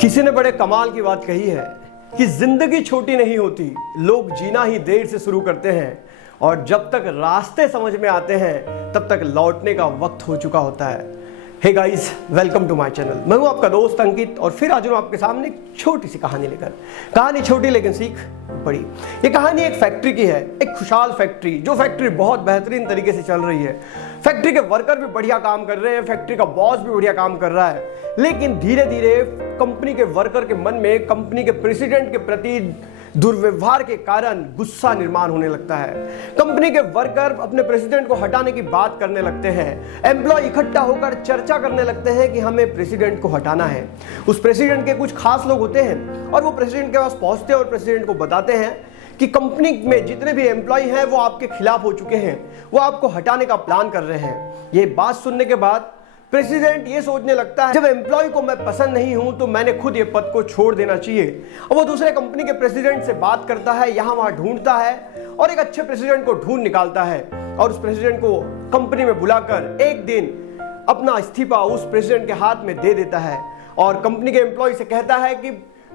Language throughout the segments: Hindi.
किसी ने बड़े कमाल की बात कही है कि जिंदगी छोटी नहीं होती, लोग जीना ही देर से शुरू करते हैं और जब तक रास्ते समझ में आते हैं तब तक लौटने का वक्त हो चुका होता है। Hey guys, welcome to my channel. मैं हूं आपका दोस्त अंकित और फिर आज हूं आपके सामने एक छोटी सी कहानी लेकर। कहानी छोटी लेकिन सीख बड़ी। ये कहानी एक फैक्ट्री की है, एक खुशहाल फैक्ट्री, जो फैक्ट्री बहुत बेहतरीन तरीके से चल रही है। फैक्ट्री के वर्कर भी बढ़िया काम कर रहे हैं, फैक्ट्री का बॉस भी बढ़िया काम कर रहा है, लेकिन धीरे धीरे कंपनी के वर्कर के मन में कंपनी के प्रेसिडेंट के प्रति दुर्व्यवहार के कारण गुस्सा निर्माण होने लगता है। कंपनी के वर्कर अपने प्रेसिडेंट को हटाने की बात करने लगते हैं। एम्प्लॉय इकट्ठा होकर चर्चा करने लगते हैं कि हमें प्रेसिडेंट को हटाना है। उस प्रेसिडेंट के कुछ खास लोग होते हैं और वो प्रेसिडेंट के पास पहुंचते हैं और प्रेसिडेंट को बताते हैं कि कंपनी में जितने भी एम्प्लॉय हैं वो आपके खिलाफ हो चुके हैं, वो आपको हटाने का प्लान कर रहे हैं। ये बात सुनने के बाद प्रेसिडेंट ये सोचने लगता है, जब एम्प्लॉय को मैं पसंद नहीं हूं तो मैंने खुद ये पद को छोड़ देना चाहिए। और वो दूसरे कंपनी के प्रेसिडेंट से बात करता है, यहां वहां ढूंढता है और एक अच्छे प्रेसिडेंट को ढूंढ निकालता है और उस प्रेसिडेंट को कंपनी में बुलाकर एक दिन अपना इस्तीफा उस प्रेसिडेंट के हाथ में दे देता है और कंपनी के एम्प्लॉय से कहता है कि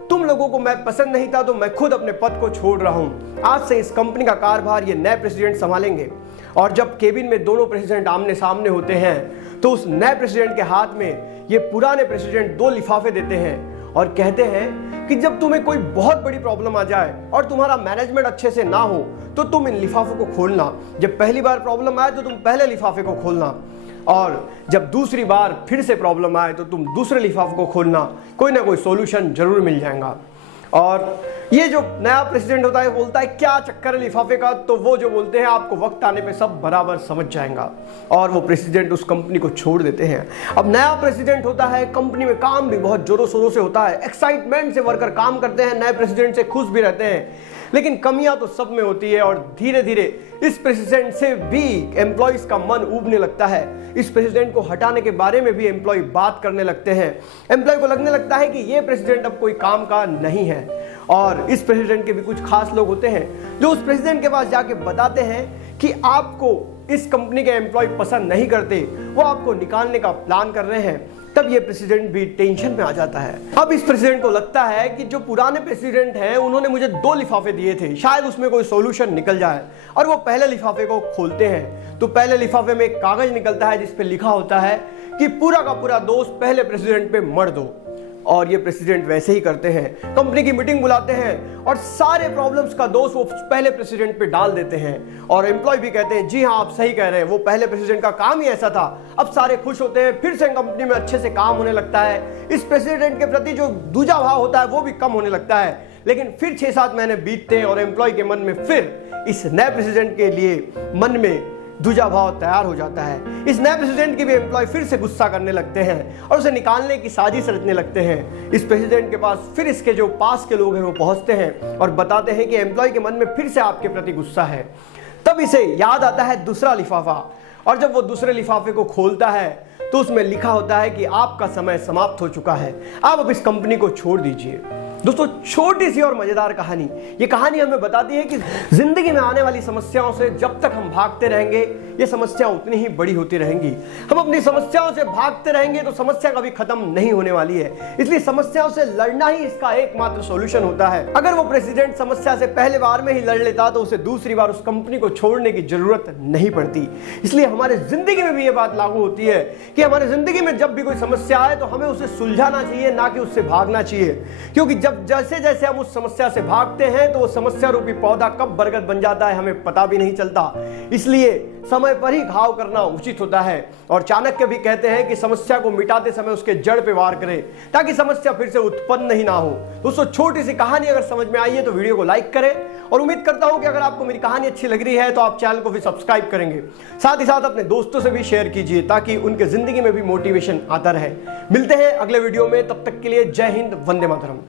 तुम लोगों को मैं पसंद नहीं था तो मैं खुद अपने पद को छोड़ रहा हूं। आज से इस कंपनी का कारभार ये नए प्रेसिडेंट संभालेंगे। और जब केबिन में दोनों प्रेसिडेंट आमने सामने होते हैं तो उस नए प्रेसिडेंट के हाथ में ये पुराने प्रेसिडेंट 2 लिफाफे देते हैं और कहते हैं कि जब तुम्हें कोई बहुत बड़ी प्रॉब्लम आ जाए और तुम्हारा मैनेजमेंट अच्छे से ना हो तो तुम इन लिफाफों को खोलना। जब पहली बार प्रॉब्लम आए तो तुम पहले लिफाफे को खोलना और जब दूसरी बार फिर से प्रॉब्लम आए तो तुम दूसरे लिफाफे को खोलना। कोई ना कोई सॉल्यूशन जरूर मिल जाएगा। और ये जो नया प्रेसिडेंट होता है बोलता है क्या चक्कर है लिफाफे का, तो वो जो बोलते हैं आपको वक्त आने पे सब बराबर समझ जाएगा और वो प्रेसिडेंट उस कंपनी को छोड़ देते हैं। अब नया प्रेसिडेंट होता है, कंपनी में काम भी बहुत जोरों शोरों से होता है, एक्साइटमेंट से वर्कर काम करते हैं, नए प्रेसिडेंट से खुश भी रहते हैं, लेकिन कमियां तो सब में होती है। और धीरे धीरे इस प्रेसिडेंट से भी एम्प्लॉयज का मन ऊबने लगता है। इस प्रेसिडेंट को हटाने के बारे में भी एम्प्लॉय बात करने लगते हैं। एम्प्लॉय को लगने लगता है कि ये प्रेसिडेंट अब कोई काम का नहीं है। और इस प्रेसिडेंट के भी कुछ खास लोग होते हैं जो उस प्रेसिडेंट के पास जाके बताते हैं कि आपको इस कंपनी के एम्प्लॉय पसंद नहीं करते, वो आपको निकालने का प्लान कर रहे हैं। तब ये प्रेसिडेंट भी टेंशन में आ जाता है। अब इस प्रेसिडेंट को लगता है कि जो पुराने प्रेसिडेंट हैं उन्होंने मुझे 2 लिफाफे दिए थे, शायद उसमें कोई सॉल्यूशन निकल जाए। और वो पहले लिफाफे को खोलते हैं तो पहले लिफाफे में एक कागज निकलता है जिस पे लिखा होता है कि पूरा का पूरा दोष पहले प्रेसिडेंट पे मर दो। और ये प्रेसिडेंट वैसे ही करते हैं। कंपनी की मीटिंग बुलाते हैं और सारे प्रॉब्लम्स का दोष वो पहले प्रेसिडेंट पे डाल देते हैं। और एम्प्लॉय भी कहते हैं जी हाँ आप सही कह रहे हैं, वो पहले प्रेसिडेंट का काम ही ऐसा था। अब सारे खुश होते हैं, फिर से कंपनी में अच्छे से काम होने लगता है। इस प्रेसिडेंट के प्रति जो दूजा भाव होता है वो भी कम होने लगता है। लेकिन फिर 6-7 महीने बीतते हैं और एम्प्लॉय के मन में फिर इस नए प्रेसिडेंट के लिए मन में दूजा भाव तैयार हो जाता है। इस नए प्रेसिडेंट के भी एम्प्लॉय फिर से गुस्सा करने लगते हैं और उसे निकालने की साजिश रचने लगते हैं। इस प्रेसिडेंट के पास फिर इसके जो पास के लोग हैं वो पहुंचते हैं और बताते हैं कि एम्प्लॉय के मन में फिर से आपके प्रति गुस्सा है। तब इसे याद आता है दूसरा लिफाफा और जब वो दूसरे लिफाफे को खोलता है तो उसमें लिखा होता है कि आपका समय समाप्त हो चुका है, आप अब इस कंपनी को छोड़ दीजिए। दोस्तों, छोटी सी और मजेदार कहानी। ये कहानी हमें बताती है कि जिंदगी में आने वाली समस्याओं से जब तक हम भागते रहेंगे ये समस्या उतनी ही बड़ी होती रहेंगी। हम अपनी समस्याओं से भागते रहेंगे तो समस्या कभी खत्म नहीं होने वाली है। इसलिए समस्याओं से लड़ना ही इसका एकमात्र सॉल्यूशन होता है। अगर वो प्रेसिडेंट समस्या से पहले बार में ही लड़ लेता तो उसे दूसरी बार उस कंपनी को छोड़ने की जरूरत नहीं पड़ती। इसलिए हमारे जिंदगी में भी ये बात लागू होती है कि हमारे जिंदगी में जब भी कोई समस्या आए तो हमें उसे सुलझाना चाहिए, ना कि उससे भागना चाहिए। क्योंकि जब जैसे जैसे हम उस समस्या से भागते हैं तो वो समस्या रूपी पौधा कब बरगद बन जाता है हमें पता भी नहीं चलता। इसलिए समय पर ही घाव करना उचित होता है। और चाणक्य भी कहते हैं कि समस्या को मिटाते समय उसके जड़ पे वार करें ताकि समस्या फिर से उत्पन्न ही ना हो। दोस्तों, छोटी सी कहानी अगर समझ में आई है तो वीडियो को लाइक करें और उम्मीद करता हूं कि अगर आपको मेरी कहानी अच्छी लग रही है तो आप चैनल को भी सब्सक्राइब करेंगे। साथ ही साथ अपने दोस्तों से भी शेयर कीजिए ताकि उनके जिंदगी में भी मोटिवेशन आता रहे। मिलते हैं अगले वीडियो में, तब तक के लिए जय हिंद, वंदे मातरम।